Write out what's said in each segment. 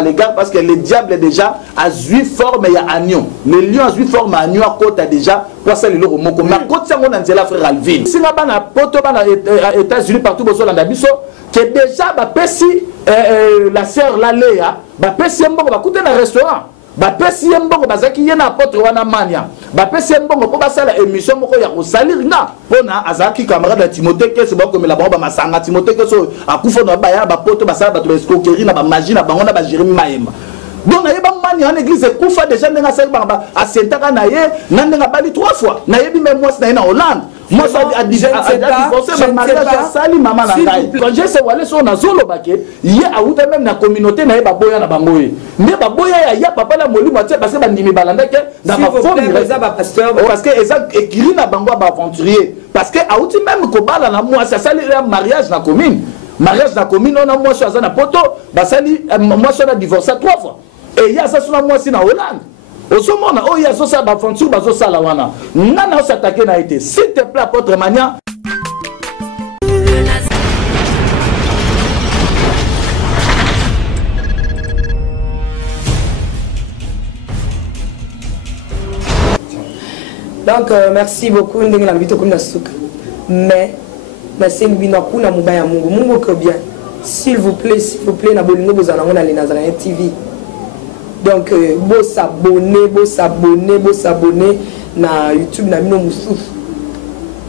à l'égard parce que le diable déjà a 8 formes et il y a agneau. Le lion a 8 formes à agneau à côté déjà pour ça le romoko. Mais côté ça on a dit la frère Alvin. Si na bana poto bana États-Unis partout au Solanda biso que déjà ba pesi la sœur la Léa ba pesi mbongo ba coûter dans restaurant. Ba pesi mbongo bazaki yena apôtre wana mania. Ba pesi mbongo po basala émission moko ya ko salir na pona azaki camarade Timothée que c'est bon comme la ba masanga Timothée que so akufa no ba ya ba poto basala ba to escroquerie na ba magie na bango na ba Jérémie Maemba. Donc na yeba mani en église kufa déjà ndenga sel ba asentaka na ye na ndenga bali 3 fois. Na yebi même moi na Hollande. Moi ça a divorcé ma mariage sali maman na ngai. Quand j'ai se wale so na zolo bake, ye a outa même na communauté na yeba boya na bangoye. Ne ba boya ya papa la moli moitié parce que ba ndimi balanda ke dans ma famille ba pasteur parce que eza écrit na bango ba aventurier parce que a outi même ko bala na moi ça sali mariage na commune. Mariage na commune on a moi so na poto ba sali moi so na divorcé 3 fois. Et il y a ça sur moi aussi na Hollande. Au moment où il y a ça d'aventure, bazo salawana. Nana s'attaquer n'a été. S'il te plaît, apôtre Mania. Donc merci beaucoup ndenge na bito kuna suka. Mais c'est bino kuna mubaya Mungu. Mungu que bien. S'il vous plaît, na bolingo bozana ngona le Nazareth TV. Donc, beau s'abonner na YouTube na mino mususu.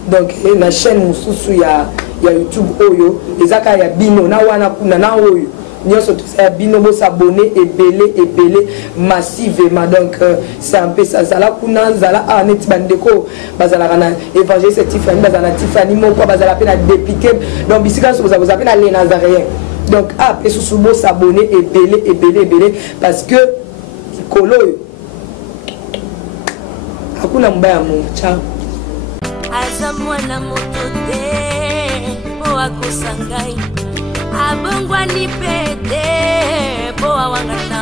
Donc, na chaîne mususu ya YouTube oyo, ezaka ya bino na wana kuna na oyo. Nyoso tout ça bino beau s'abonner ebele massivement. Donc, c'est un peu ça zala kuna zala net bandeko bazala kana évangéliste Tiffany bazala Tiffany moko bazala pe na dépiquer. Donc, bisika vous appelez na les Nazaréens. Donc, après sous beau s'abonner ebele parce que Kolo hakuna mbaya Mungu. Ciao. Aza mwana moto te po akusangai abongwa ni pete po awangana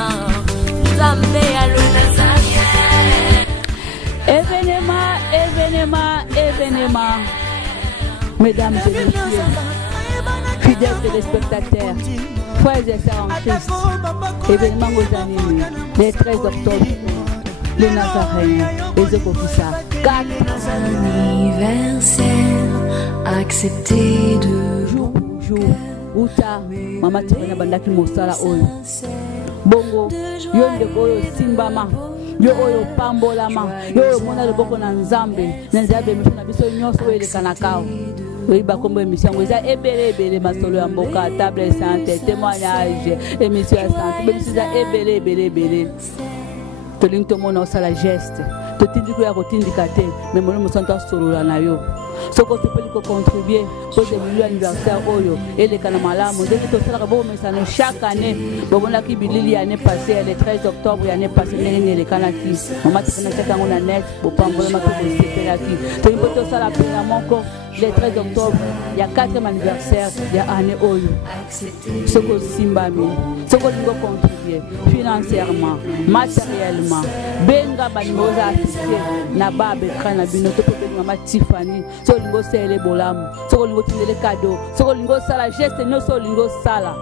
Nzambe alona zake. Événement mesdames et messieurs, fidèles téléspectateurs, frères et sœurs en Christ, événement aux animés, le 13 octobre, le Nazaréen, les Ekofissa, 4 anniversaire, accepté de jour, Uta, Mama Tirena Bandaki Mosala Oyo, Bongo, Yonde Oyo Simbama, Yo Oyo Pambolama, Yo Mona de Boko Nzambe, Nzambe Mishuna Biso Nyoso Oyo de Kanakao. Oui, bah comme émission, vous avez ébélé masolo en boca, table santé, témoignage, émission santé, même si vous avez ébélé. Tout le monde a la geste, tout le monde a indicaté, mais moi, je me sens solo là. Ce qu'on peut contribuer pour le anniversaire Oyo et les Kanamala, chaque année, l'année passée, le 13 octobre, l'année passée, les Kanaki, on m'a dit a net pour pas le 13 octobre, il y a 4e anniversaire, il y a année Oyo. Ce qu'on Simbami, ce qu'on doit contribuer financièrement, matériellement, Benga Banimosa assisté, Nababe, Kanabino, Maman Tiffany, ce qu'on doit faire les bolam, ce qu'on doit tirer les cadeaux, ce qu'on doit faire la geste, non seulement sala.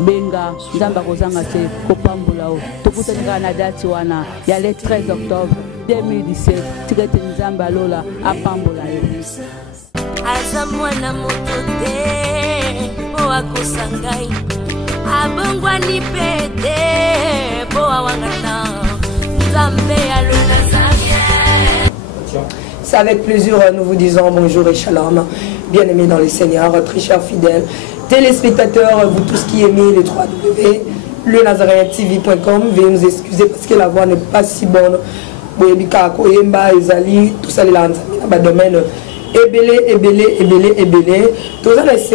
Benga, Zamba Rosanga, Kopambulao, Tokutenga Nadatiwana, il y a le 13 octobre 2017, Tigate Nzamba Lola, à Pambolayo. Aza mwana moto te po akusangai abongwa ni pete po awangana Nzambe alona zake. C'est avec plaisir nous vous disons bonjour et shalom, bien-aimés dans le Seigneur, très chers fidèles téléspectateurs, vous tous qui aimez les 3W, le nazareentv.com. Veuillez nous excuser parce que la voix n'est pas si bonne. Boyebika Koyemba, Ezali, tout ça, les domaine. Ebélé. Tout ça, parce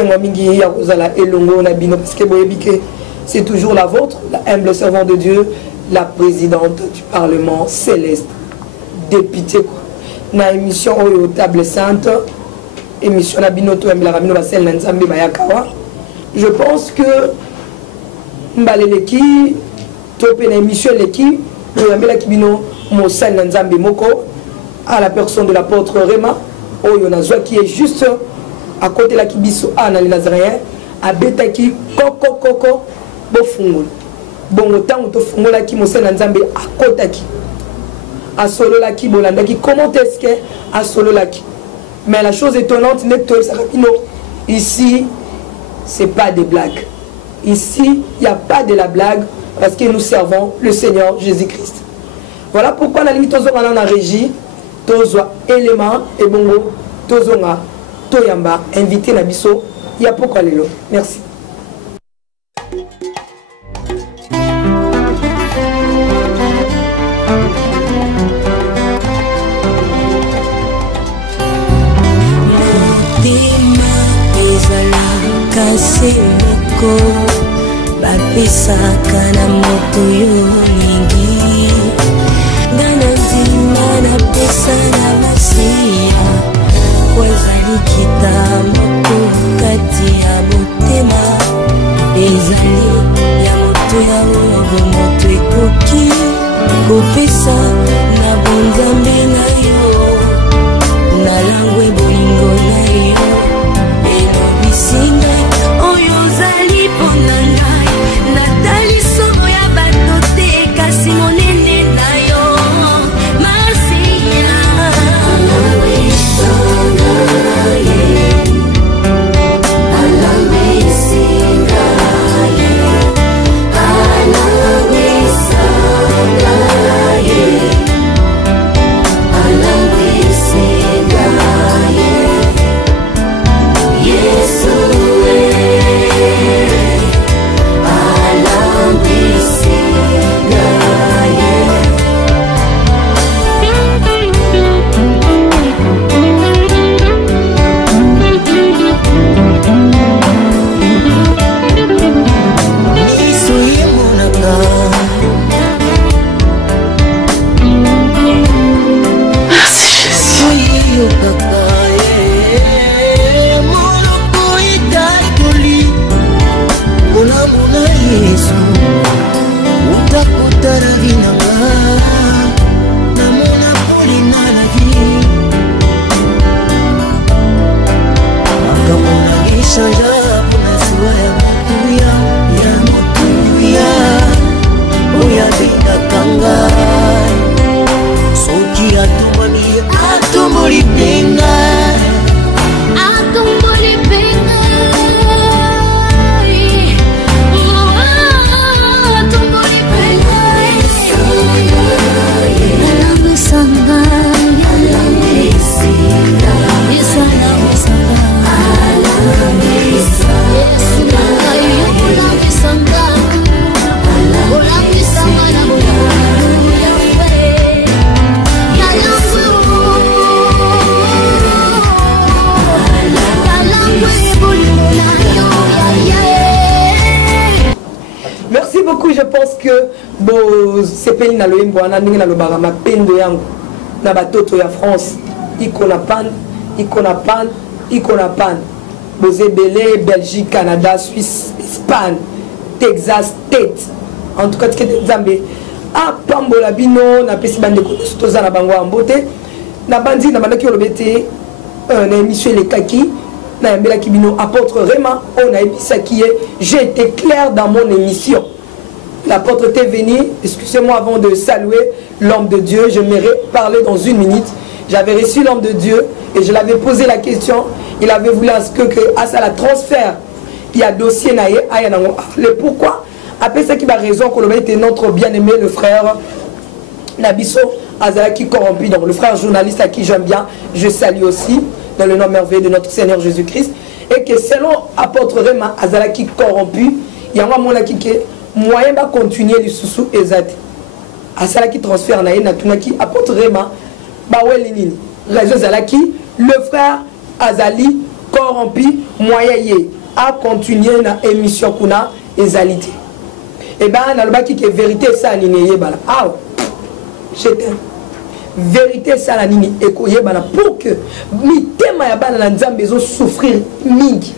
que c'est toujours la vôtre, la humble servante de Dieu, la présidente du Parlement céleste, députée. Na émission au table sainte, émission Nabinoto et Milaramino Basel Nanzambi Bayakawa. Je pense que Mbaleleki, topé na émission Leki, Yamela Kibino, Mosal Nanzambi Moko, à la personne de l'apôtre Rema. Oyonazwa qui est juste à côté de la Kibiso Anna les Nazaréens, à Betaki, Koko, Bofungul. bongo tango to fungolaki mosala nzambe akotaki asololaki bolandaki comment est-ce que asololaki. Mais la chose étonnante n'est que ici c'est pas des blagues. Ici il n'y a pas de la blague parce que nous servons le Seigneur Jésus-Christ. Voilà pourquoi la limite tozonga na régie tozwa élément et bongo tozonga toyamba invité na biso ya pourquoi lelo. Merci. Kaseko bapesaka na moto yo mingi ngana nzima napesa na masiya kwazali kita moto kati ya motema ezali ya moto ya oyo moto ekoki kopesa na bonzambe na yo na langwe bolingo na yo elobisinga oyo ozali mpona ngai natali somo ya bato te kasi monene na yo masiya alangwisanga ye alangwisinga ye alangwisanga ye alangwisinga ye Yesu sepeli na loyembo wana ndenge nalobaka mapendo yango na batoto ya France ikona pan bozebele Belgique, Canada, Suisse, Espagne, Texas, Tête en tout cas tikete nzambe apambola bino na pesi bande ko toza na bango ambote na bandi na bandaki olobete na émission elekaki na yambelaki bino apôtre Rema on a ebisaki j'ai été clair dans mon émission. L'apôtre était venu, excusez-moi avant de saluer l'homme de Dieu, je m'aimerais parler dans une minute. J'avais reçu l'homme de Dieu et je l'avais posé la question. Il avait voulu à ce que à ça la transfert. Il y a dossier naïe, le pourquoi. Après ça qui m'a raison qu'on était notre bien-aimé, le frère Nabiso Azalaki corrompu. Donc le frère journaliste à qui j'aime bien, je salue aussi dans le nom merveilleux de notre Seigneur Jésus-Christ. Et que selon apôtre Rema Azalaki corrompu, il y a un moment qui moyen va continuer le sous ezati asala qui transfert na yena tunaki apôtre Rema bawelinini raison zalaki le frère Azali corrompu moyen ye a continuer na émission kuna ezalité et ben na lobaki que vérité ça nini yebala ah j'étais vérité ça la nini eko yebala pour que mitema ya bana na nzambe zo souffrir mingi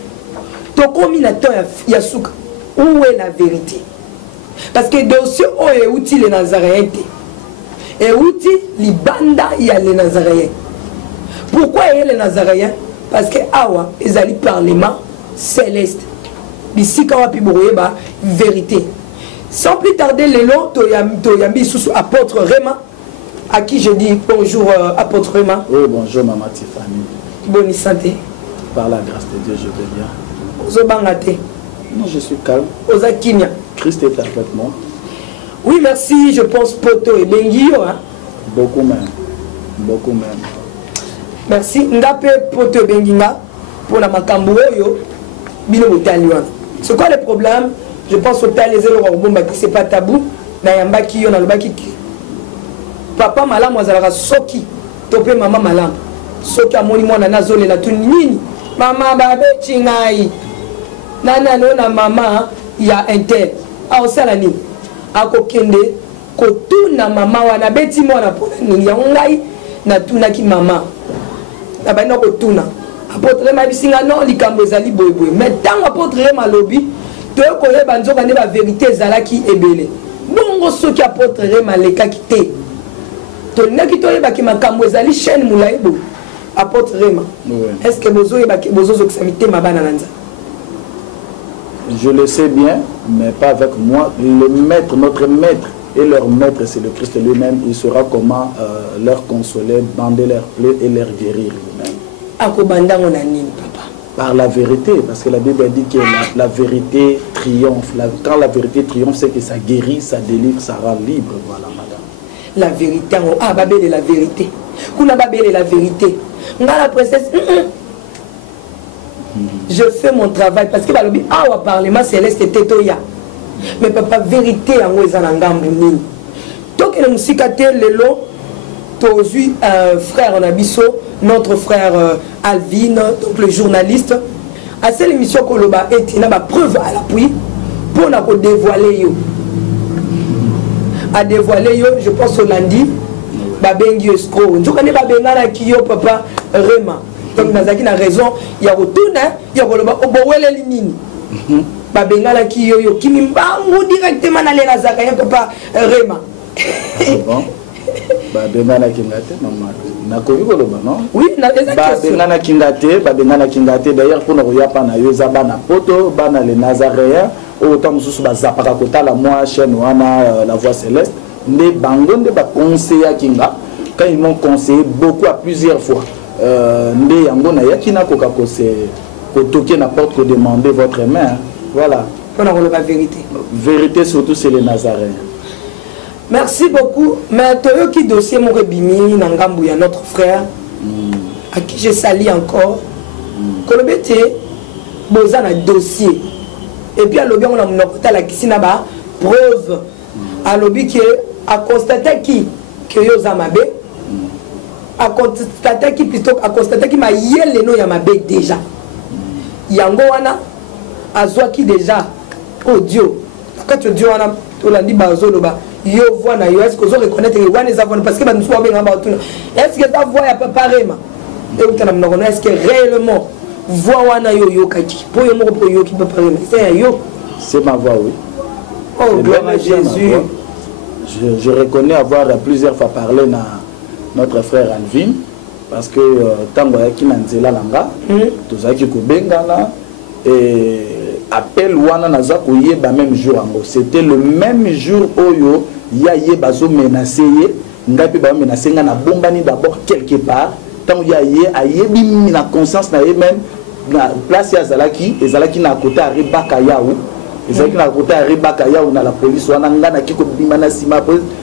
to komi na temps ya suka où est la vérité? Parce que dossier où est outil les Nazaréens et outil les bandas il y a les Nazaréens. Pourquoi il y a les Nazaréens? Parce que awa ils allaient parlement céleste. Ici quand on a pu ba vérité. Sans plus tarder, Lélo, Toyambi sous apôtre Réma, à qui je dis bonjour apôtre Réma. Oui, bonjour maman Tiffany. Bonne santé. Par la grâce de Dieu, je vais bien. Ozobangate. Non, je suis calme. Ozakinya. Christ est avec moi. Oui, merci, je pense Poto et Bengio. Hein? Beaucoup même. Beaucoup même. Merci. Ngape Poto et Benginga pour la makambo yo. Bino Motaliwan. C'est quoi le problème? Je pense au père les élèves, c'est pas tabou. Nayamba qui yon a le baki. Papa malam wazalaka soki. Topé maman malam. Soki amoni mwana nazole la tunini. Mama babe chingai. Nana na mama ya intel. A osalani. Ako kende kotuna mama wana beti mwana pona nini ya ngai na tuna ki mama. Na ba no kotuna. Apôtre ma bisinga non likambo ezali boyeboy. Mais tant apôtre ma lobby to koyeba nzoka ne ba vérité ezalaki ebele. Bongo soki apôtre ma leka kité. To naki to yeba ki makambo ezali chaîne mulayibo. Apôtre Réma. Est-ce que bozo yeba ki bozo zoxamité mabana nanza? Je le sais bien, mais pas avec moi. Le maître, notre maître et leur maître, c'est le Christ lui-même. Il saura comment leur consoler, bander leurs plaies et leur guérir lui-même. Par la vérité, parce que la Bible dit que la vérité triomphe. Quand la vérité triomphe, c'est que ça guérit, ça délivre, ça rend libre. Voilà, madame. La vérité, ah, Babel est la vérité. Kuna Babel est la vérité. Nga la princesse, je fais mon travail parce que dans le parlement céleste était toya. Mais papa, vérité en Wezanangambu. Donc, il nous le long, Tozu, frère Nabiso, notre frère Alvin, donc le journaliste. À cette émission, Koloba est une preuve à l'appui pour nous dévoiler. À dévoiler, je pense au lundi, Babengi Escro. Je connais Babengana Kiyo, papa Réma. Donc, nous avons raison, il y a retourné, il y a Obowele Linini. Babengana Kiyo, qui m'imbango directement dans les Nazarayens, papa Réma. Babengana Kingate, maman. Non? Oui, Babengana Kingate, d'ailleurs, pour nous yapa na yozaba na poto, bana les Nazaréens, autant nous sommes zapaka kota la moi chaîne wana la voix céleste, les bangon de ba conseiller Kinga, quand ils m'ont conseillé beaucoup à plusieurs fois. Ndé yango na yakina koka kose kotoke n'importe que demander votre main. Voilà. On a la vérité. Vérité surtout c'est les Nazaréens. Merci beaucoup. Mais Toyo qui dossier mon rebimi Nangambu ya notre frère à qui je salue encore. Kolobete boza na dossier. Et puis à l'objet on a mon côté la kisina ba preuve. À l'objet qui a constaté qui que yo zamabe. A constaté qui plutôt a constaté qui m'a yel no ya mabe déjà. Yango wana azwa qui déjà audio. Quand tu dis wana to la di bazolo ba yo voix na yo est-ce que vous reconnaître que wana zavon parce que ba nous ba ba tuna. Est-ce que ta voix ya pas parema? Et on t'a m'non est-ce que réellement voix wana yo yo kaki pour yo mo pour yo qui peut parema. C'est yo. C'est ma voix oui. Oh gloire à Jésus. Je reconnais avoir plusieurs fois parlé na notre frère Alvin parce que tango yaki na nzela langa tozaki ko bengana et appel wana naza ko yeba même jour ango c'était le même jour oyo ya yeba zo menacer ngapi ba menacer nga na bombani d'abord quelque part tango ya ye ayebi na conscience na même na place ya zalaki ezalaki na côté à Rebaka yaou ezalaki na côté à Rebaka yaou na la police wana nga na kiko bima na sima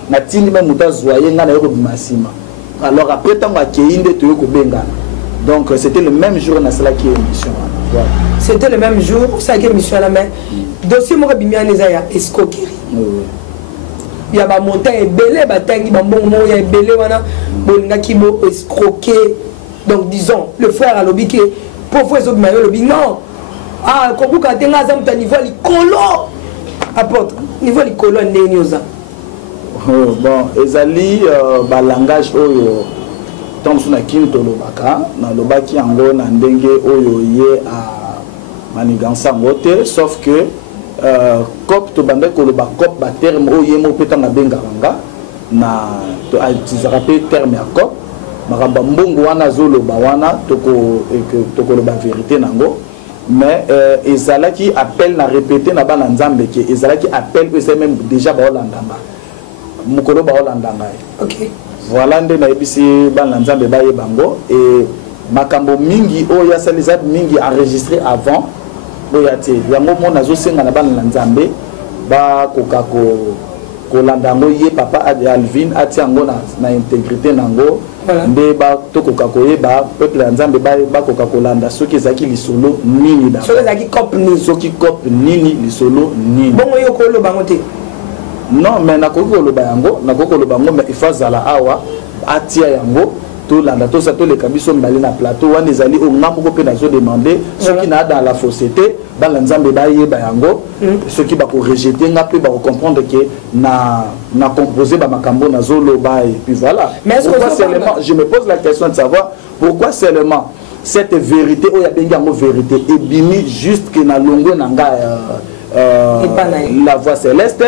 na tindi même mutazoye nga na yoko bima sima. Alors après tant que donc c'était le même jour dans cela qui est émission. Voilà. C'était le même jour ça qui est émission à la main. Dossier mo bimia nezaya escroquerie. Il y a ba montagne belé batangi ba mbongo ya belé wana bolinga ki bo escroquer. Donc disons le frère a lobby que pauvre zo bimia lobby non. Ah kobuka tenga za mta niveau likolo. Apôtre niveau likolo ndeni oza. Bon, ezali langage oyo tanso na kinto lobaka na lobaki yango na ndenge oyo ye a manigansa ngote sauf que cop to bande ko loba cop ba terme oyo mo petanga benganga na to atizarape terme ya cop makamba mbongo wana zoloba wana toko loba vérité nango mais ezala qui appelle na répéter na bana nzambe ke ezala qui appelle que c'est même déjà ba holandanga mukolo ba holandanga. OK. Voilà nde na ebisi bana nzambe ba yebango et makambo mingi o ya saliza mingi enregistré avant boyate yango mona zo senga na bana nzambe ba kokako kolandango ye papa Alvin atiango na intégrité nango nde ba tokoka koyeba peuple nzambe ba koka kolanda soki ezaki lisolo nini da soki ezaki cop ni soki cop nini lisolo nini bongo yo ko lo bango te non mais na koko lo bango na koko lo bango mais il faut zala awa atia yango to landa to sa to le kabiso mbali na plateau wana ezali o ngamoko pe na zo demander soki na dans la société bala nzambe ba yeba yango soki ba ko rejeter nga pe ba ko comprendre que na composer ba makambo na zo lo ba et puis voilà. Mais pourquoi seulement je me pose la question de savoir pourquoi seulement cette vérité o ya benga mo vérité et bimi juste que na longo na nga la voix céleste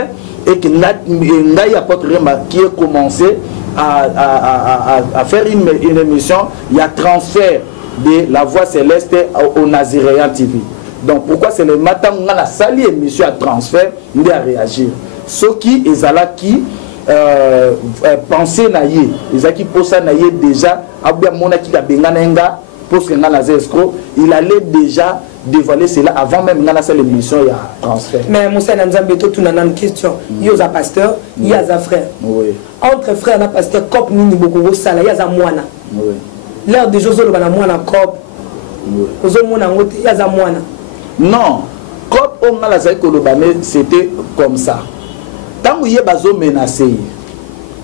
et que nga ya apôtre Rema qui a commencé à faire une émission, il y a transfert de la voix céleste au Naziréen TV. Donc pourquoi c'est le matin où on a sali émission à transfert, on a réagir. Ce qui est là qui penser naïe, les qui pensent naïe déjà, abia mona qui a benganenga, parce que il allait déjà dévoiler cela avant même dans la l'émission il y a transfert. Mais Moussa Nzambe tout na une question. Il y a un pasteur, il y a un frère. Oui. Entre frères na pasteur cop nini beaucoup sala, il y a un moine. Oui. L'heure de Josué le bana moine cop. Oui. Ozo moine ngote, il y a un moine. Non. Cop on a la zaï kolobane c'était comme ça. Tant où il y a bazo menacé.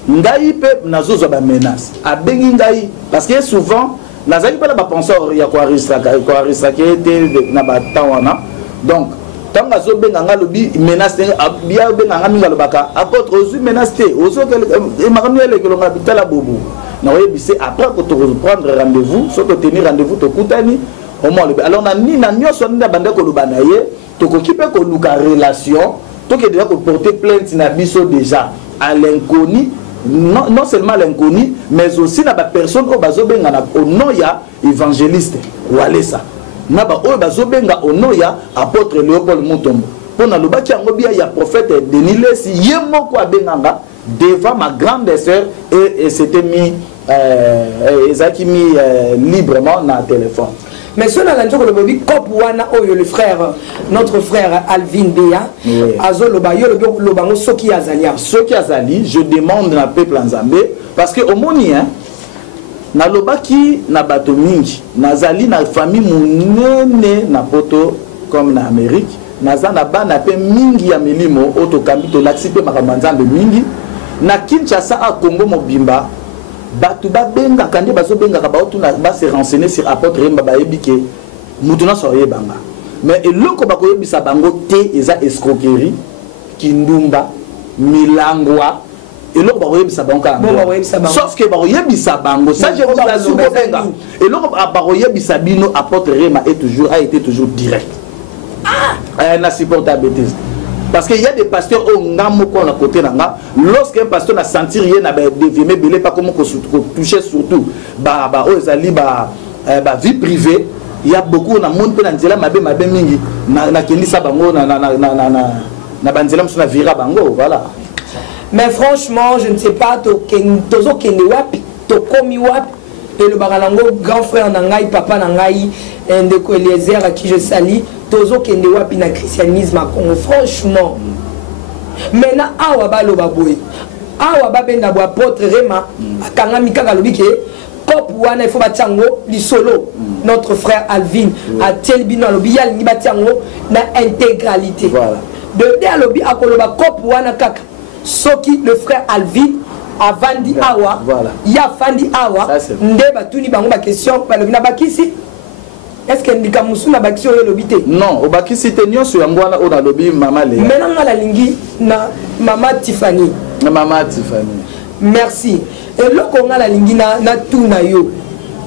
Ngai pe nazo zo ba menace. A bengi ngai parce que souvent nazali pas la penseur ya kwa risaka était na batawana donc tant azo benga lobi menace bia benga minga lobaka apôtre ozu menace ozo e makamni ele ke longa bitala bobu na oyebise après ko to prendre rendez-vous so to tenir rendez-vous to kutani au moins alors na ni na nyoso nda bande ko lobana ye to ko kipe ko luka relation to ke déjà ko porter plainte na biso déjà à l'inconnu. Non seulement l'inconnu, mais aussi la personne au bazobenga au noya évangéliste. Voilà ça. Naba au bazobenga au noya apôtre Léopold Mutombo. Pour na lobaki angobia ya prophète Denis Lesi yemo kwa benganga devant ma grande sœur et c'était mis ezaki mis librement na téléphone. Mais si on a l'entour le bobi cop wana oyo le frère notre frère Alvin Bea azoloba yo le bango soki azali soki azali je demande na peuple nzambe parce que omoni hein na lobaki na bato mingi nazali na famille munene na poto comme na Amérique naza na bana pe mingi ya milimo otokambi to laksipe makambo nzambe mingi na Kinshasa a Congo mobimba batu babenga kandi bazobengaka baotuna ba se renseigner sur apôtre Rema bayebike mutuna soye banga mais eloko bakoyebisa bango te eza escroquerie kindumba milangwa eloko bakoyebisa bango sauf que bakoyebisa bango ça je vous assure benga eloko bakoyebisa bino apôtre Rema a été toujours direct na supporter bêtise. Parce qu'il y a des pasteurs au Ngamoko à côté d'Anga. Lorsqu'un pasteur n'a senti rien, n'a pas comment toucher surtout vie privée. Il y a beaucoup de monde qui ont mingi na kenisa bango na banzela musuna vira bango voilà. Mais franchement, je ne sais pas tozo kende wapi, to komi wapi et le baralango grand frère nangai papa nangai ndeko Eliezer à qui je salue tozo kende wapi na christianisme à Congo franchement. Maintenant awa balo baboy awa babenda bo apôtre Rema akanga mikaka lobike cop wana il faut batiango lisolo notre frère Alvin a telbino lobi yal ni batiango na intégralité voilà de dé lobi akoloba cop wana kaka soki le frère Alvin avandi awa ya fandi awa nde batuni bango ba question balobi na bakisi est-ce que ndika musuna bakisi oyo lobi te non obakisi te nyonso yango wana ona lobi mama le maintenant ngala lingi na mama Tiffany merci et loko ngala lingi na tuna yo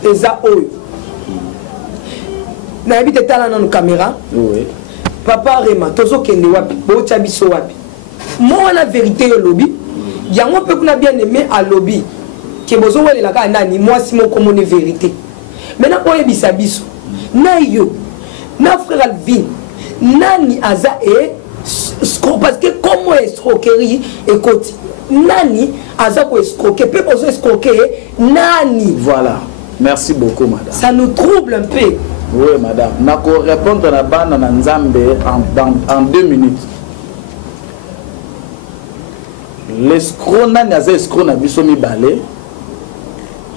eza oyo na habite tala na caméra oui papa Rema tozo kende wapi bo chabiso wapi moi la vérité yo lobi yango pe kuna bien aimé à lobby ke bozo wele la ka nani moi si mon commune vérité maintenant oye bisabiso na yo na frère Alvin nani aza parce que comment escroquerie écoute nani aza ko escroquer peut pas escroquer nani. Voilà, merci beaucoup madame. Ça nous trouble un peu. Oui madame, na ko répondre na bana na Nzambe en 2 minutes. L'escroc nani aza escroc na biso mi balé.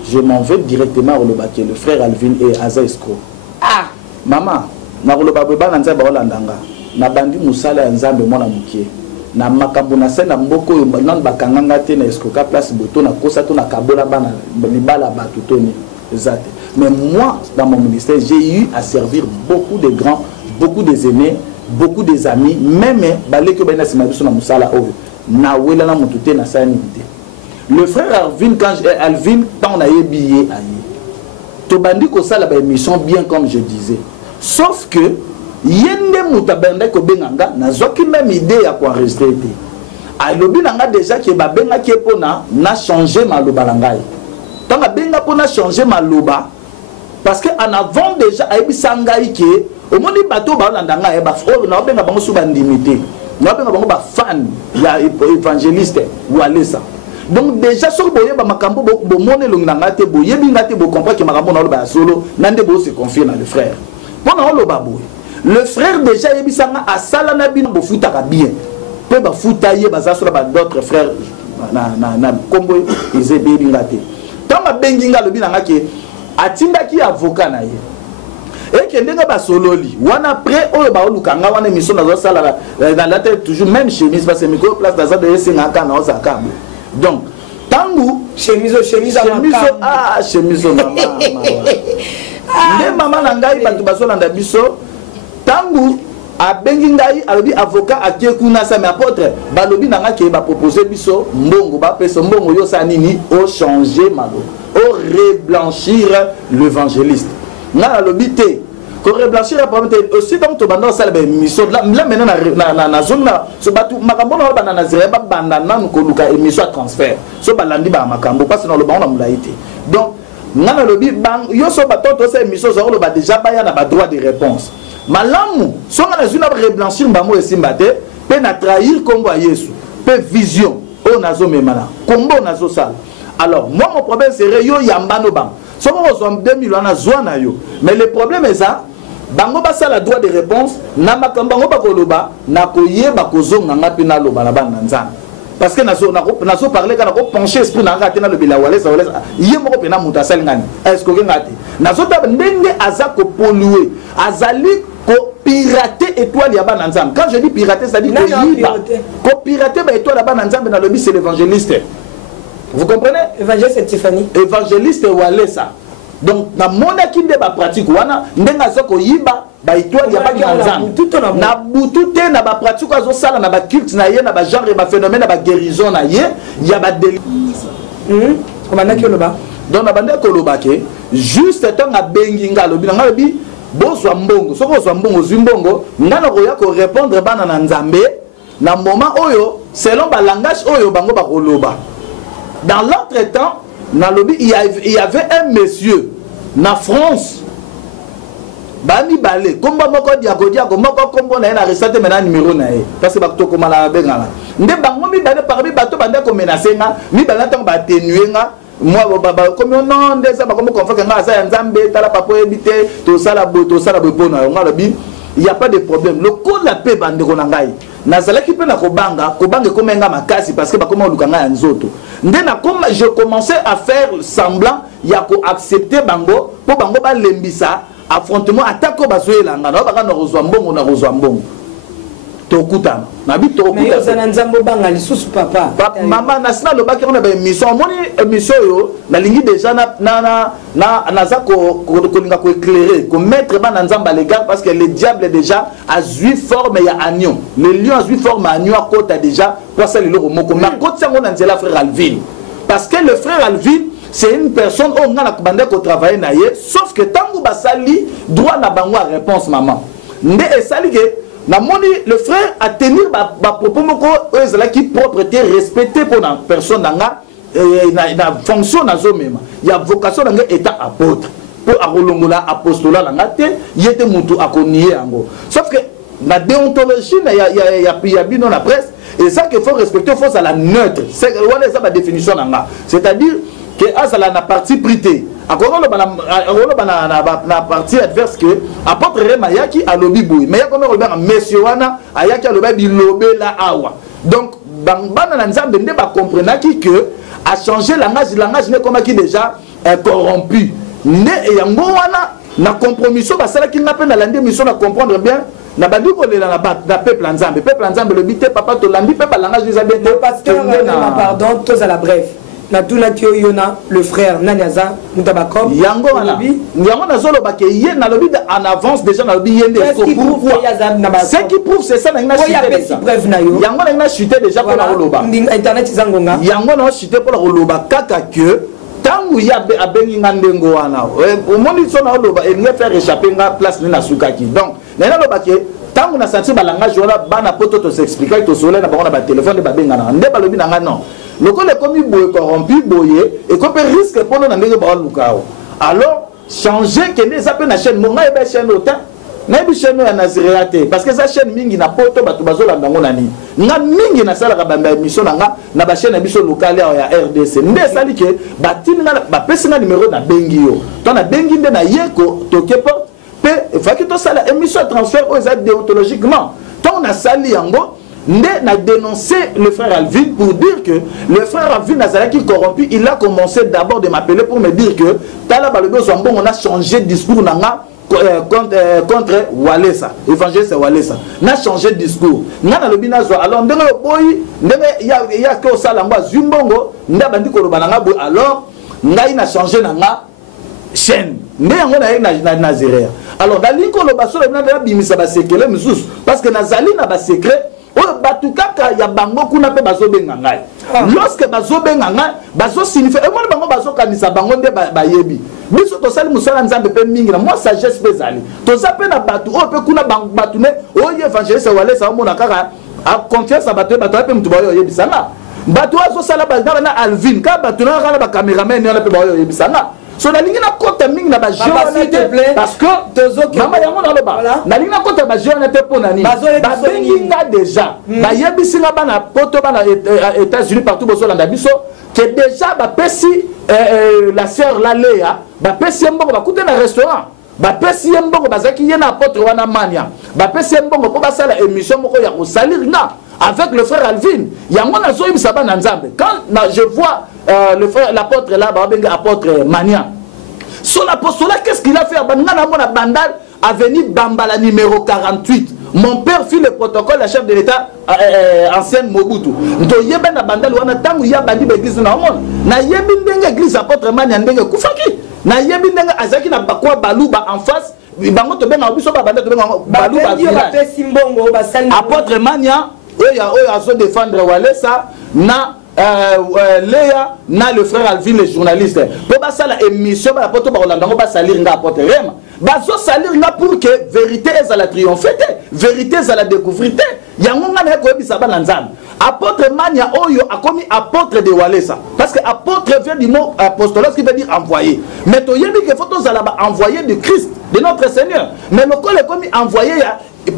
Je m'en vais directement au Lobaki, le frère Alvin et aza escroc. Ah maman, na roloba beba na Nzambe olandanga. Na bandi musala ya Nzambe mwana mukie. Na makambo na sena mboko nan bakanganga te na escroca place boto na kosa to na kabola bana libala batu toni ezate. Mais moi dans mon ministère, j'ai eu à servir beaucoup de grands, beaucoup des aînés, beaucoup des amis, même balé que bana sima biso na musala oyo. Na wela na mutute na sa nité. Le frère Alvin quand on a eu billet aïe. To bandi ko sala ba émission bien comme je disais. Sauf que yende mutabende ko benganga nazoki même idée ya ko enregistrer té alobi nanga déjà ke ba benga ke pona na changer maloba langai tant ba benga pona changer maloba parce que en avant déjà ayebi sangai ke au moni bato ba landanga e ba frère na benga bango suba ndimité na benga bango ba fan ya évangéliste ou alesa donc déjà sur boye ba makambo bo mone longanga te boye binga te bo comprendre ke makambo na lo ba solo nande bo se confier na le frère pona lo ba boye. Le frère déjà yebisanga a salana bino bo futaka bien. Pe ba futaye bazasola ba d'autres frères na kombo izebe bingate. Tama benginga lobi nanga ke atinda ki avocat na ye. Et que ndenga ba sololi wana après oyo ba olukanga wana mission na zo sala dans la tête toujours même chemise parce que micro place dans ça de singa kana osaka. Donc tangu chemise ah chemise maman. Ne maman nangai batu basolanda biso tangu abengi ngai alobi avocat akekuna sa mais apôtre balobi nanga ke ba proposer biso mbongo ba pesa mbongo yo sa nini au changer malo au reblanchir l'évangéliste na alobi te ko reblanchir problème aussi donc to banda sala ba émission là maintenant na zone na so batu makambo na bana na zere ba banda nanu ko luka émission transfert so balandi ba makambo parce que na lo ba na mulaité donc na alobi bang yo so batoto sa émission zo lo ba déjà ba ya na ba droit de réponse. Malamu, si on a reblanchir bamo et simbate, pe na trahir combo à Yesu, pe vision, on a zo memana, combo on a zo sal. Alors, moi mon problème serait yo yambano bang. Si on a 2000 on a zwana yo. Mais le problème est ça, bango ba sala droit de réponse, na makambango ba koloba, na koye ba kozonga nga pe na loba na bana nzana. Parce que nazo parler kana ko pencher esprit na ngate na lobela walesa yé moko pe na muta sal ngani. Est-ce que ngate? Nazo ta ndenge aza ko polluer, azali ko pirater étoile ya bana nzambe. Quand je dis pirater, ça dit ko pirater ba étoile ya bana nzambe na lobi c'est l'évangéliste. Vous comprenez? Évangéliste Tiffany. Évangéliste walesa. Donc na mona kinde ba pratique wana ndenga zako yiba ba étoile ya bana nzambe. Na butute na ba pratique azo sala na ba culte na ye na ba genre ba phénomène na ba guérison na ye ya ba délivrance. Komanda ki loba. Donc na bande ko loba ke juste tant na benginga lobi na lobi bozwa mbongo soko bozwa mbongo zimbongo ngana ko ya ko répondre bana na nzambe na moment oyo selon ba langage oyo bango ba koloba. Dans l'autre temps na lobby il y avait un monsieur na France bami balé komba moko diako moko kombo na na recette maintenant numéro na e parce que ba to ko mala bengala nde bango mi balé parmi bato bande ko menacer nga mi balé tant ba atténuer nga moi baba comme non ndeza ba comme confort nga sa nzambe tala papa ebité to sala bona nga lobi il y a pas de problème le code la paix bande ko ngai nazala ki pe na kobanga comme nga makasi parce que ba comme lukanga ya nzoto ndena comme je commençais à faire semblant ya ko accepter bango po bango ba lembisa affrontement attaque bazoela nga na ba na rozwa mbongo tokutana nabi tokutana mais ça nzambo banga lisusu papa maman nasina lo baki on a émission moni émission yo na lingi déjà na za ko linga ko éclairer ko mettre ba nzamba les gars parce que le diable déjà a joué forme ya agneau le lion a joué forme agneau à côté déjà pour ça le moko na côté ça on a nzela frère Alvin parce que le frère Alvin c'est une personne on a commandé ko travailler na ye sauf que tangu basali droit na bango à réponse maman ndé esali que na moni le frère a tenir ba propos moko ezala ki propreté respecté pour la personne nga na fonction na zo mema ya vocation nga état apôtre pour akolongola apostolat la ngate yete mutu akonié yango sauf que la déontologie il y a bino la presse et ça qu'il faut respecter faut ça la neutre c'est voilà ça la définition nanga c'est-à-dire que azala na parti prité akolo na partie adverse que apôtre Rema yaki alobi boy mais yakome ko ba monsieur wana ayaki aloba bilobe la awa donc bana na nzambe nde ba comprenaki que a changé langage ne comme qui déjà corrompu ne yango wana na compromission basala ki na pe na lande mission na comprendre bien na bandi ko lela na peuple nzambe le bité papa to landi pe ba langage des abete parce que pardon tous à la bref na tuna kio yona le frère Nanyaza Mutabakob yango wana yango na zolo ba ke ye na lobi en avance déjà na lobi yende ce qui prouve c'est ça na ina chuté yango na ina chuté déjà pour la loba internet izangonga yango na chuté pour la loba kaka que tangu ya abengi ngandengo wana au monde so na loba et ne faire échapper nga place ni na sukaki donc na loba ke tangu na senti ba langage wala bana poto to s'expliquer to sole na ba téléphone de ba benga na nde ba lobi na nga non le col est comme boye corrompu boye et qu'on peut risque pour nous n'aller pas lukao alors changer que les appels na chaîne monga eba chaîne autant na bi chaîne ya nazireate parce que ça chaîne mingi na poto batu bazola ndango nani nga mingi na sala ka bamba émission na ba chaîne biso locale ya RDC nde sali ke batini na ba pesi na numéro na bengi yo to na bengi nde na yeko to ke porte pe fa ki to sala émission transfert aux aides déontologiquement to na sali yango n'a dénoncé le frère Alvin pour dire que le frère Alvin Nazaraki corrompu, il a commencé d'abord de m'appeler pour me dire que on a changé de discours contre Walesa, évangéliste Walesa. On a changé de discours. Alors, il y a que ça, Zumbongo, alors, on a changé la chaîne. Alors, parce que Nazali n'a pas secret. Batukaka ya bango kuna pe bazobenga ngai lorsque bazobenga ngai bazo signifie et moi bango bazo kanisa bango nde bayebi biso to sali musala nzambe pe mingi na moi sagesse pe zali to zape na batu o pe kuna batu ne o évangéliste Walesa mona kaka a confiance à batu pe mutu ba yo yebisanga batu azo sala bazana na Alvin ka batu na kala ba cameraman ne pe ba yo yebisanga so na lingi na kota mingi na ba jeune parce que mama yango na loba na lingi na kota ba jeune te ponani ba bengi nga déjà ba yebisi nga bana poto bana États-Unis partout boso landa biso que déjà ba pesi la sœur la Léa ba pesi mbongo ba kuta na restaurant ba pesi mbongo bazaki yena apôtre wana mania ba pesi mbongo po basala émission moko ya ko salir nga avec le frère Alvin yango na zoyi bisaba na nzambe quand je vois le frère l'apôtre là ba benga apôtre mania sur l'apostolat qu'est-ce qu'il a fait banana mona bandal avenue Bambala numéro 48 mon père fit le protocole la chef de l'état ancienne Mobutu ndo yeba na bandal wana tangu ya bandi l'église na omona na yebi ndenge église apôtre mania ndenge kufaki na yebi ndenge azaki na bakwa baluba en face bango to benga biso ba banda to benga baluba apôtre mania oya azo défendre Walesa na Léa na le frère Alvin le journaliste pour basa la émission ba poto ba Rolando ba salir nga apôtre Rema bazo salir nga pour que vérité est à la triompher vérité est à la découvrir yango nga na ko ebisa ba nzambe apôtre mania oyo akomi apôtre de Walesa parce que apôtre vient du mot apostolos qui veut dire envoyé mais to yebi que photo za la ba envoyé de Christ de notre Seigneur mais le col est comme envoyé il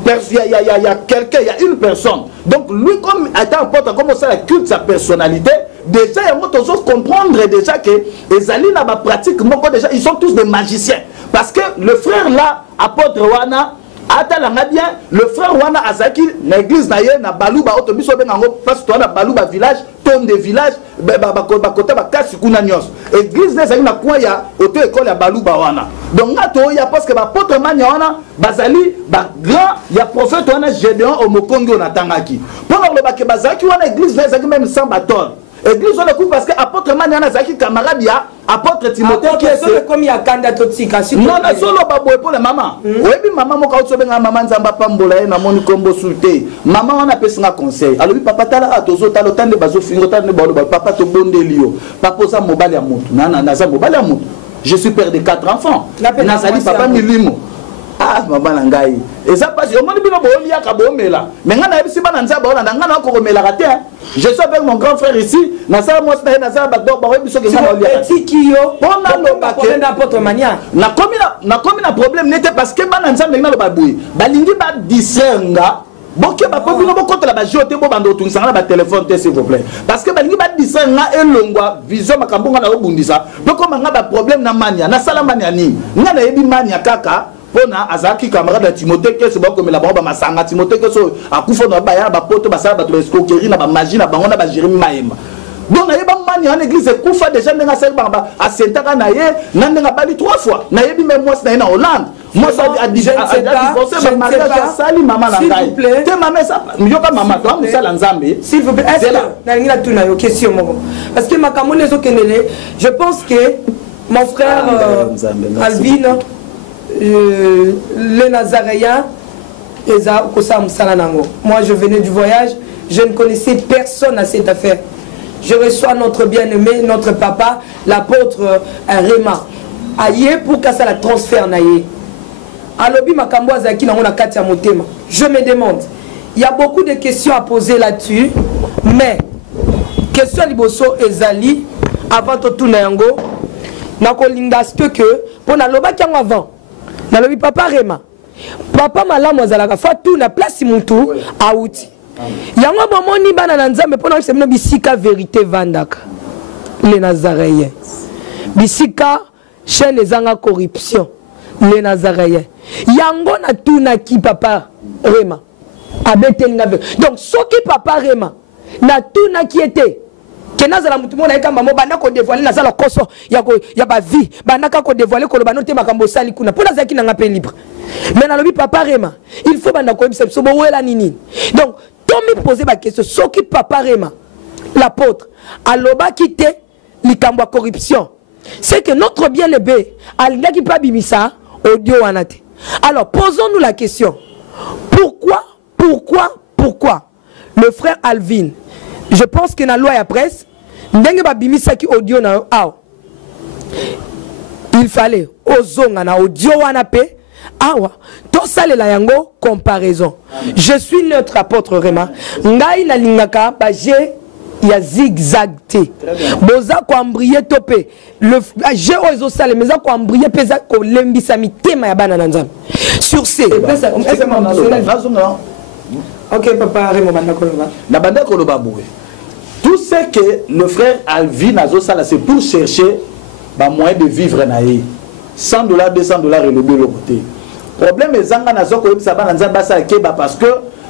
y a quelqu'un, il y a une personne. Donc lui, comme étant important, comme ça, la culte sa personnalité, déjà, il y a comprendre déjà que les alliés n'a pas pratique, déjà, ils sont tous des magiciens. Parce que le frère là, apôtre Wana, bien, le frère Wana Azaki, l'église na Balouba, autobiso bengango, face toi na Balouba village, ton de village, bakota bakasi kuna nyos. Église na Azaki na kwa ya auto école ya Balouba Wana. Donc ngato ya parce que apôtre mania wana bazali ba grand ya prophète wana Gédéon au Mokongo na tangaki. Pendant le baké bazaki wana église na Azaki même sans bâton. Église on le coupe parce que apôtre mania na Azaki camarade ya apôtre Timothée qui est comme ya kanda totika non na solo babo pour les maman oyebi maman mo ka otsobenga maman nzamba pambola na moni kombo sulté maman wana pesinga conseil alobi papa tala atozo talo tande bazo fingo tande balo papa to bondelio papa za mobali ya mutu na za mobali ya mutu je suis père de 4 enfants nazali papa milimo ah maman nangai eza pas au monde bino bolia ka bomela mais ngana yebisi bana nza ba na ngana ko komela raté je suis avec mon grand frère ici na ça moi na ça ba do ba yebiso ke ngana olia tikio pona lo ba ke n'importe manière na komi na problème n'était parce que bana nza ngana lo ba boui balingi ba disenga boke ba ko bino boko la ba joté bo bando tunisanga ba téléphone s'il vous plaît parce que balingi ba disenga elongwa vision makambunga na obundisa boko manga ba problème na mania na sala mania ni ngana yebi mania kaka pona azaki camarade de Timothée que c'est bon comme la bombe masanga Timothée que so akufa na ba ya ba poto ba sala ba to escroquerie na ba magie na bango na ba Jérémie maema donc na yeba mani en église kufa déjà ndenga sel ba asentaka na ye na ndenga bali 3 fois na yebi même moi na Hollande moi ça a divorcé ma mariage sali maman na ngai te maman ça yoka maman toi musala nzambe s'il vous plaît est-ce que na ngi la tuna yo question moko parce que makamo les okenele je pense que mon frère Alvin les Nazaréens moi je venais du voyage, je ne connaissais personne à cette affaire. Je reçois notre bien-aimé, notre papa, l'apôtre Réma. Aïe pour que ça la transfère naïe. Alobi makambo azaki na ngona kati ya motema. Je me demande, il y a beaucoup de questions à poser là-dessus, mais question liboso ezali avant tout na yango na kolinga aspect que pour na loba ki avant. Na lobi papa Réma. Papa malamu azalaka fa tout na place mutu auti. Yango bomoni bana na nzambe pona semino bisika vérité vandaka. Les Nazaréens. Bisika chaîne ezanga corruption. Les Nazaréens. Yango na tuna ki papa Réma. Abetelinga. Donc soki papa Réma na tuna ki était kenaza la mutu mona ekamba mo bana ko dévoiler na zala koso ya ba vie bana ka ko dévoiler ko bana te makambo sali kuna pona zaki na ngape libre mais na lobi papa Réma il faut bana ko ebisa so bo wela nini donc tomi poser ba question soki papa Réma l'apôtre aloba kité likambo corruption c'est que notre bien-aimé alinga ki pa bimisa audio wanate. Alors posons-nous la question, pourquoi le frère Alvin, je pense que dans la loi et la presse, audio na il fallait ozonga na audio wanape awa to sale la yango comparaison. Je suis notre apôtre Réma ngai na lingaka ba j'ai ya zigzag té boza ko ambrier topé le j'ai ozo sale mais za ko ambrier pesa ko lembisa mitema ya bana nzambe sur ce OK papa Réma banda ko na banda ko ba boué. Tout ce que le frère Alvin Azosala, c'est pour chercher un moyen de vivre naïe. $100, $200 et le côté. Le problème est que parce que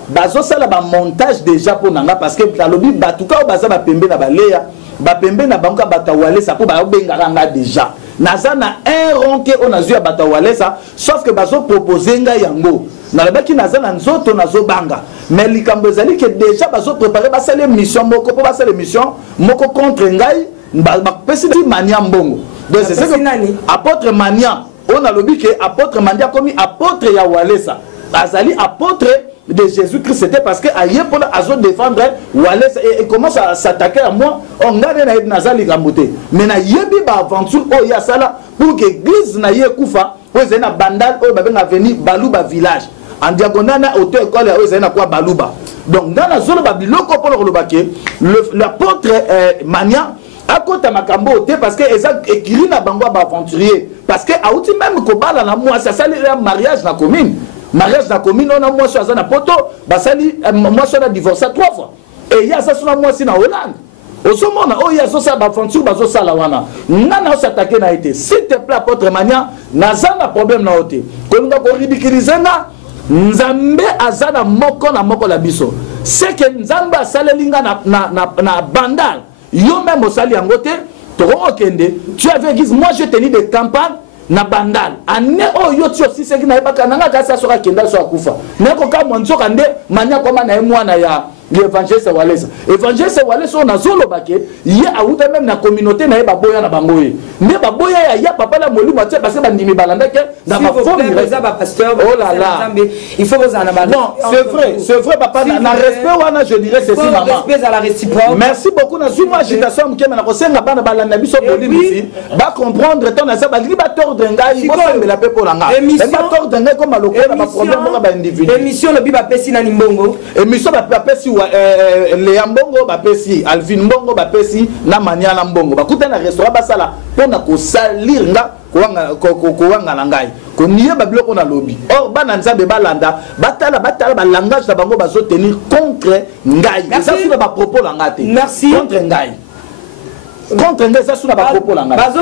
Bazosala a un montage déjà pour Nanga parce que dans le but, Batuka ou Baza Bapembe na Balea, Bapembe na Banka Batawale, ça peut Bengaranga déjà. Nazana un rond que on a vu à Batawale, sauf que Bazo proposé nga yango. Nalabaki Nazana Nzoto Nazo Banga. Mais les Cambozali qui déjà Bazo préparé basa les missions, Moko pour basa les missions, Moko contre Ngai, Pesidi Mania Mbongo. Donc c'est ça que apôtre Mania, on a le but que apôtre Mania comme apôtre Yawalesa. Azali apôtre de Jésus-Christ, c'était parce que ailleurs pour Azo défendre Walesa et commence à s'attaquer à moi. On a des Nazali Gamboté. Mais na yebi ba aventure oh ya sala pour que l'église na ye kufa, pour que na bandal oh ba venir venir Baluba village. En diagonale na auto école oh na quoi Baluba. Donc dans la zone Babiloko pour le Lobake, l'apôtre Mania à côté makambo parce que eza écrit na bangwa ba aventurier parce que a outi même ko bala na moi ça sali mariage na commune. Mariage na commune on a moi sur na poto basali moi sur a divorcé 3 fois et il y a ça sur moi si na Hollande au somona oh il y a ça ba fonction bazo sala wana nana s'attaquer na été s'il te plaît apôtre Mania nazana problème na oté ko nga ko ridiculiser na nzambe azana moko na moko la biso c'est que nzambe asalelinga na bandal yo même au sali yangote to okende tu avais dit moi je tenais des campagnes na bandal ane o yo ti aussi na ebaka nanga ka sa soka kenda so akufa na ko ka monzo kande manya koma na mwana l'évangile c'est Wallace. Évangile c'est Wallace on a zolo baké, il y a outa même na communauté na ba boya na bangoye. Mais ba boya ya papa la molu moitié parce que ba ndimi balanda ke na ba forme pasteur. Oh là là. Il faut vous en avoir. Non, c'est vrai papa na respect wana je dirais c'est si maman. Respect à la réciproque. Merci beaucoup na zuma agitation mke na kosenga bana balanda biso boli ici. Ba comprendre ton na ça ba li ba tordre ngai bo sembela pe pour nga. Ba tordre ngai comme maloko na ba problème pour ba individu. Émission le biba pesi na nimbongo. Émission ba pesi Léa Mbongo bapesi Alvin Mbongo bapesi na Maniala Mbongo bakuta na restaurant basala pona ko salir nga ko wanga na ngai ko niye ba biloko na lobby or bana nzambe balanda batala ba langage na bango bazo tenir contre ngai ça sur ba propos la ngate contre ngai contre ngai ça sur ba propos la ngate bazo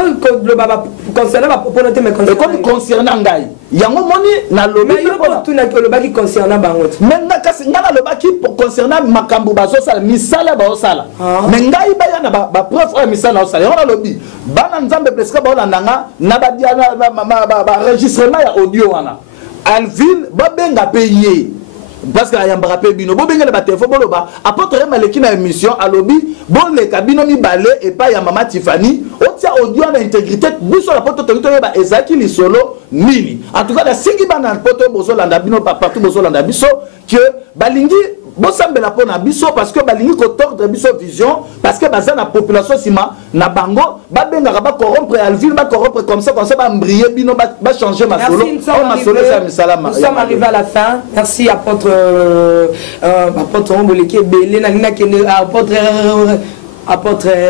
concernant ba propos noté mais comme concernant ngai yango moni na lobby tout na ko lobaki concernant bango maintenant kasi ngala lobaki concernant makambu bazo sala misala ba osala mais ngai ba yana ba preuve misala osala yango na lobby bana nzambe presque ba olandanga na ba dia ba enregistrement ya audio wana Alvin ba benga payer parce que ayamba pe bino bo benga ba téléphone boloba apporter maleki na émission à lobby bon les cabines mi balé et pas ya mama Tiffany o tia audio na intégrité biso la poto to ba ezaki li solo nini en tout cas la singi bana poto bozo landa bino partout bozo landa biso que balingi bo sambela pona biso parce que balingi ko tordre biso vision parce que baza na population sima na bango ba benga ba corrompre Alvin ba corrompre comme ça ba embriller bino ba changer ma solo ma solo ça misalama. Nous sommes arrivés à la fin. Merci apôtre Omboleki belé na kene apôtre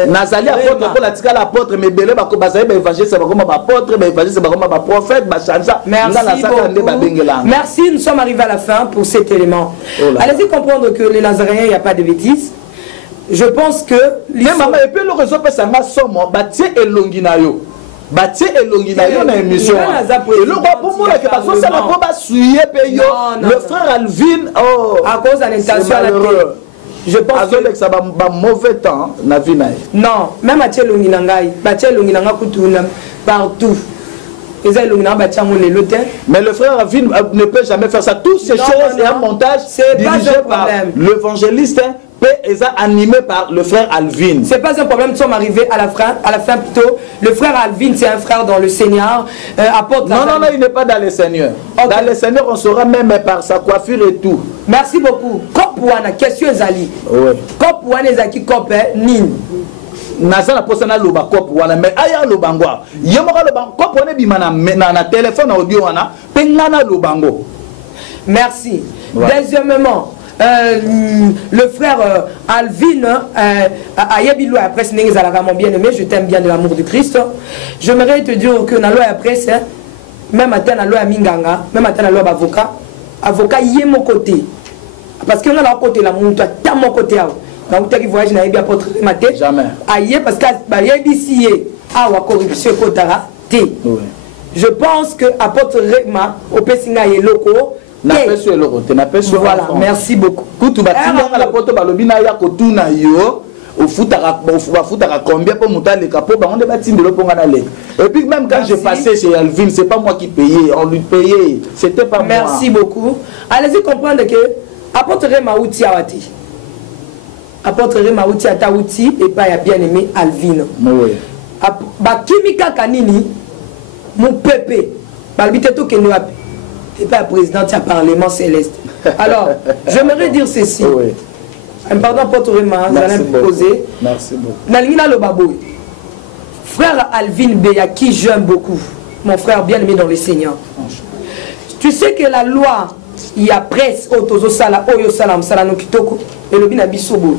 Nazali apôtre pour la tika l'apôtre mais belé ba ko bazali ba évangile c'est ba comme ba apôtre ba évangile c'est ba comme ba prophète ba chanza merci nous sommes arrivés à la fin pour cet élément. Allez-y comprendre que les Nazaréens il n'y a pas de bêtises. Je pense que même maman et puis le réseau peut ça somo batie elongi na yo batie elongi na yo na émission et le roi pour moi que parce que ça la pour ba suyer pe yo le frère Alvin à cause d'un intention à la je pense que ça va mauvais temps na vie na non même à Tchelongi nangai ba Tchelongi nanga kutuna partout mais le frère Alvin ne peut jamais faire ça toutes ces choses et un montage dirigé par l'évangéliste animé par le frère Alvin. C'est pas un problème, nous sommes arrivés à la fin plutôt. Le frère Alvin, c'est un frère dans le Seigneur. Apporte non, il n'est pas dans le Seigneur. Okay. Dans le Seigneur, on saura même par sa coiffure et tout. Merci beaucoup. Kopouana, question Zali. Oui. Kopouana, Zaki Kopé, Nin. Nazana posana loba kopouana, mais aya lobangwa. Yemora lobango, kopouana bimana na téléphone audio wana, pengana lobango. Merci. Ouais. Deuxièmement, le frère Alvin a yabilou après ce n'est pas mon bien aimé, je t'aime bien de l'amour de Christ. J'aimerais te dire que dans la loi après même à la loi Minganga, même à la loi avocat y est mon côté parce que on a la côté la montre à mon côté donc tu voyage n'a bien apôtre maté jamais aïe parce que bah y a ici ah wa corruption kotara t je pense que apôtre Rema au Pessinga et locaux. Voilà, merci beaucoup. Kutu batinga la poto balobina ya kotuna yo ofutaka combien pour monter capot ba on débat tindelo ponga na lek. Et puis même quand j'ai passé chez Alvin, c'est pas moi qui payais, on lui payait, c'était pas moi. Merci beaucoup. Allez-y comprendre que apôtre Maouti awati. Apôtre Maouti atauti et pas ya bien-aimé Alvin. Oui. Ba kimika kanini mon pépé. Balbité to keno api. Et pas président du Parlement céleste. Alors, j'aimerais dire ceci. Oui. Pardon pour tout le monde, poser. Merci beaucoup. Nalina le babou. Frère Alvin Beya, qui j'aime beaucoup, mon frère bien-aimé dans le Seigneur. Tu sais que la loi, il y a presse, Otozo Sala, Oyo Salam, Salano Kitoko, et le Binabisobo.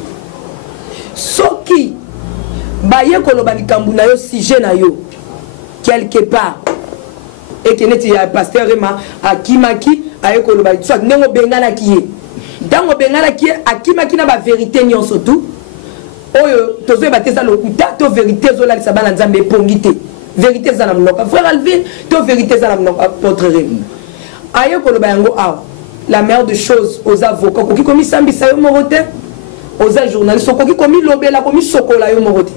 Soki, Baye Kolobani Kambunayo, si jenayo, quelque part. Et que net ya pasteur Rema akimaki ayekolo ba soit nengo bengana kiye dango bengana kiye akimaki na ba vérité nyonso tout oyo tozo ba tesa lokuta to vérité zo la sabana nzambe pongité vérité za na mnoka frère Alvin to vérité za na mnoka apôtre Rema ayekolo ba yango a la meilleure des choses aux avocats qui komi sambisa yo morote aux journalistes qui komi lobela komi sokola yo morote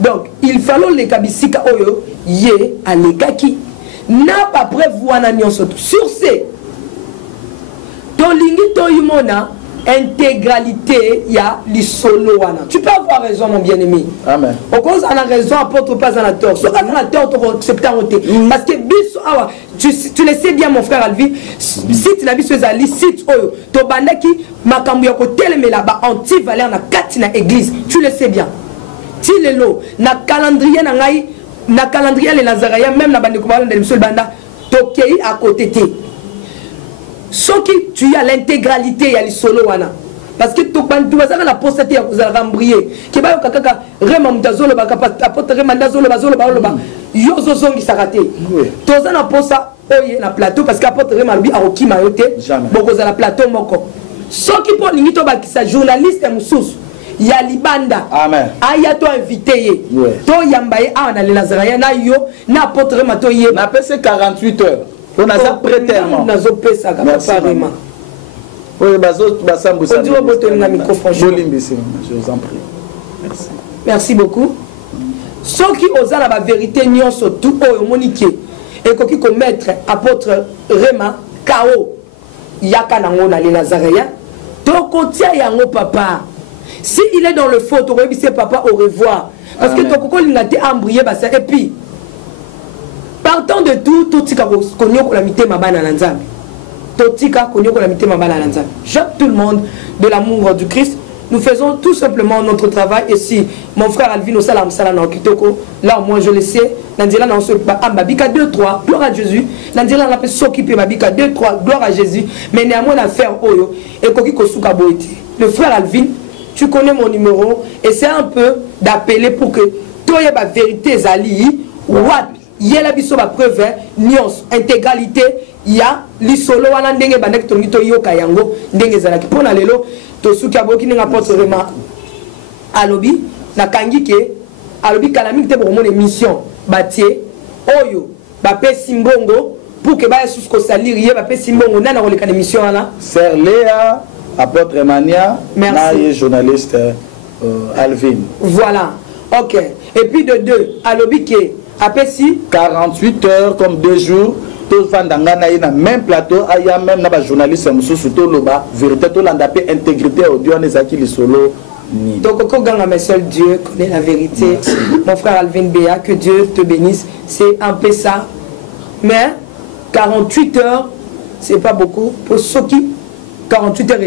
donc il fallait les kabisika oyo ye alekaki n'a pas prévu un agneau sur ce. Tolingi to yumona intégralité il y a les solo wana. Tu peux avoir raison mon bien-aimé. Amen. Au cause on a raison apôtre pas en a tort. So on a tort tu accepter en côté parce que bis ah tu le sais bien mon frère Alvi si tu l'as vu sur Zali site oyo to bandaki makambo ya ko teleme là-bas anti valeur na kati na église tu le sais bien. Ti lelo na calendrier na ngai na calendrier les Nazaréens même na bande ko balanda monsieur banda tokei à côté té. Sauf que tu as l'intégralité, il y a les solo wana. Parce que tu vas la postati à vous rambrier. Qui va kaka remam dazolo ba apôtre remam dazolo bazolo ba loba. Yo zozongi saraté. Toza na posa oye na plateau parce qu'apôtre remam bi a okima yote. Boko za la plateau moko. Sauf que pour l'ingito ba ki sa journaliste mususu. Ya libanda. Amen. Aya to invité. To yambaye a na les Nazaréens na yo na apôtre remam to ye. Na PC 48 heures. On a ça prêtement. Merci. Oui, je vous en prie. Merci. Merci beaucoup. Ceux qui osent la vérité, n'y ont surtout au moniqué. Et qui commettre apôtre Rema, Kao, Yakanango, les Nazaréens, Tokotia Yango Papa. Si il est dans le faux, tu aurais dit papa au revoir. Parce que Tokoko il a été embrayé, et puis. Partant de tout tika konyo la mité mabana nanzambe. Totika konyo la mité mabana nanzambe. J'appelle tout le monde de l'amour du Christ. Nous faisons tout simplement notre travail. Et si mon frère Alvino Salam Salam Kitoko, là au moins je le sais, Nandila n'a pas Babika 2-3, gloire à Jésus. Nandila n'a pas s'occuper Babika 2-3, gloire à Jésus. Mais néanmoins l'affaire Oyo et Koki Kosuka Boiti. Le frère Alvin, tu connais mon numéro. Et c'est un peu d'appeler pour que toi y a la vérité Zali ou il y a la preuve, nuance, intégralité, il y a l'isolo wana ndenge bandek tongito yoka yango ndenge zalaki pona lelo to suki aboki ninga porte vraiment alobi na kangike alobi kalamik te pour mon émission batie oyo ba pe simbongo pour que ba sus ko salir ye ba pe simbongo nana ko le émission wana Sœur Léa apôtre Mania na journaliste Alvin. Voilà. OK. Et puis de deux alobi ke après si 48 heures comme 2 jours tout fandangana na même plateau aya même na ba journaliste mususu to loba vérité to landa pe intégrité audio nezaki li solo ni donc kokanga mais seul Dieu connaît la vérité. Mon frère Alvin Béa, que Dieu te bénisse, c'est un peu ça mais 48 heures c'est pas beaucoup pour ceux qui 48 heures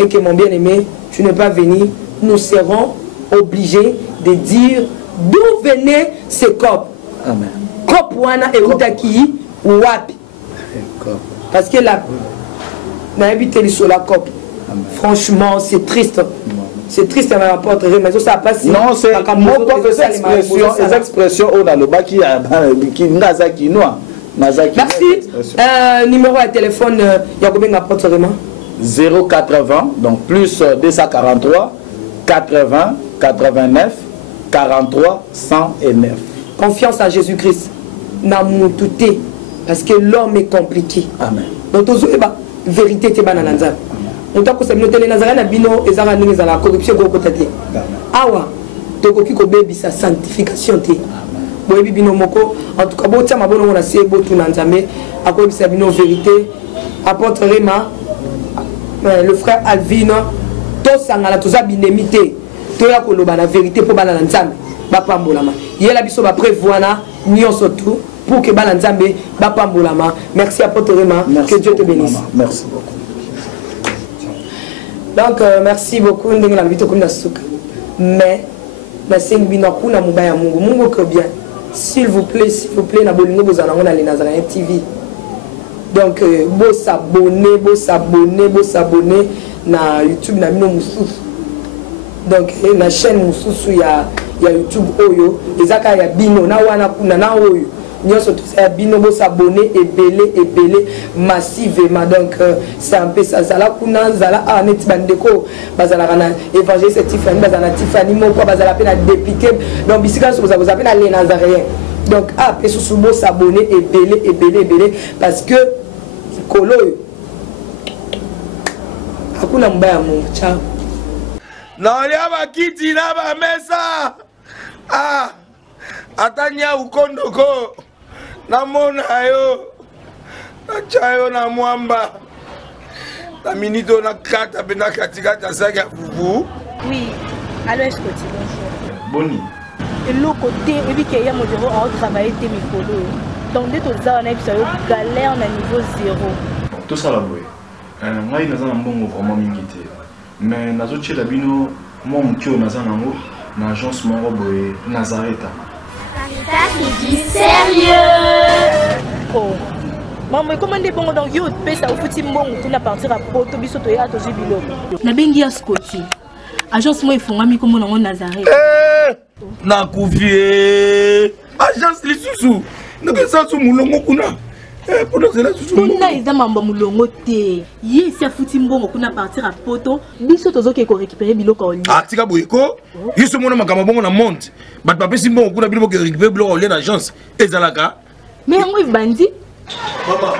et que mon bien-aimé tu ne peux pas venir, nous serons obligés de dire d'où venaient ces copes. Amen. Cop wana et utaki wapi. Parce que la n'habité sur la cop. Franchement, c'est triste. C'est triste à m'apporte mais ça passe. Non, c'est les expressions on a le bas qui Nazaki noir. Merci. Numéro de téléphone Yakobeng apporte vraiment 080 donc plus 243 80 89 43 109. Confiance à Jésus-Christ. Namoutouté. Parce que l'homme est compliqué. Amen. Donc, vérité, c'est banananza. On t'a conseillé de Nazareth, Bino, et Zara, la corruption, Awa, Tokoki Kobebi, sa sanctification. Boebi Bino Moko, en tout cas, Botia Mabono, on a essayé Botu Nanzame, à quoi c'est Bino vérité, apôtre Rema, le frère Alvino, Tosangala, Tosa Binemité. Toya koloba la vérité pour bala nzambe ba pambolama yela biso ba prévoina nyonso tout pour que bala nzambe ba pambolama. Merci apôtre Rema, que Dieu te bénisse. Merci beaucoup. Donc merci beaucoup ndenge na bito kuna suka mais na sengi bino kuna mubaya Mungu que bien s'il vous plaît na bolingo bozana ngona les Nazaréens TV. Donc beau s'abonner na YouTube na bino mususu. Donc la chaîne mususu ya YouTube oyo ezaka ya bino na wana kuna na oyo nyonso tout ça bino bo s'abonner ebele massivement. Donc c'est un peu ça zala kuna zala net bandeko bazala kana évangéliste Tiffany bazala Tiffany moko bazala pe na député donc bisika so vous avez na les Nazaréens. Donc après susu bo s'abonner ebele parce que kolo hakuna mbaya Mungu. Ciao. Naolia bakiti na bamesa atanya ukondoko namona yo achayo na mwamba la minute on a 4 à katikata 5 à vous. Oui, alors est-ce que tu bonjour. Boni. Et l'autre côté, et puis qu'il y a mon bureau à travailler tes micros. Donc dès que ça on a eu galère à niveau 0. Tout ça là boy. Moi il n'a pas bon vraiment mingité. Mais nazo tchela bino moi mtio naza nango na agence moro boy Nazareta. Qui dit sérieux. Oh. Maman, comment est bon donc yo pesa au petit mbongo tout na partir à poto biso to ya to jibilo. Na bengi ya Scotty. Agence moi ifonga mi comme nango Nazareth. Na kufie. Agence li susu. Naka sa su mulongo kuna. Pour nous là susu. Kuna eza mamba mulongo te. Ye si afuti mbongo kuna partir à poto biso tozo ke ko récupérer biloko oli. Ah tika boyeko. Yeso mona makamba bongo na monte. Bat papa simbongo kuna biloko ke récupérer biloko oli na agence. Ezalaka. Mais yango bandi. Maman.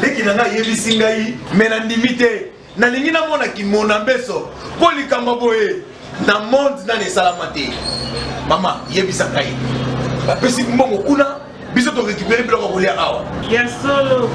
Dès qu'il en a yebisi ngai mais na limité. Na lingi na mona ki mona beso. Poli kamba boye. Na monde na ne salamate. Maman, yebisa ngai. Papa simbongo kuna biso to récupérer biloko oli awa. Ya solo.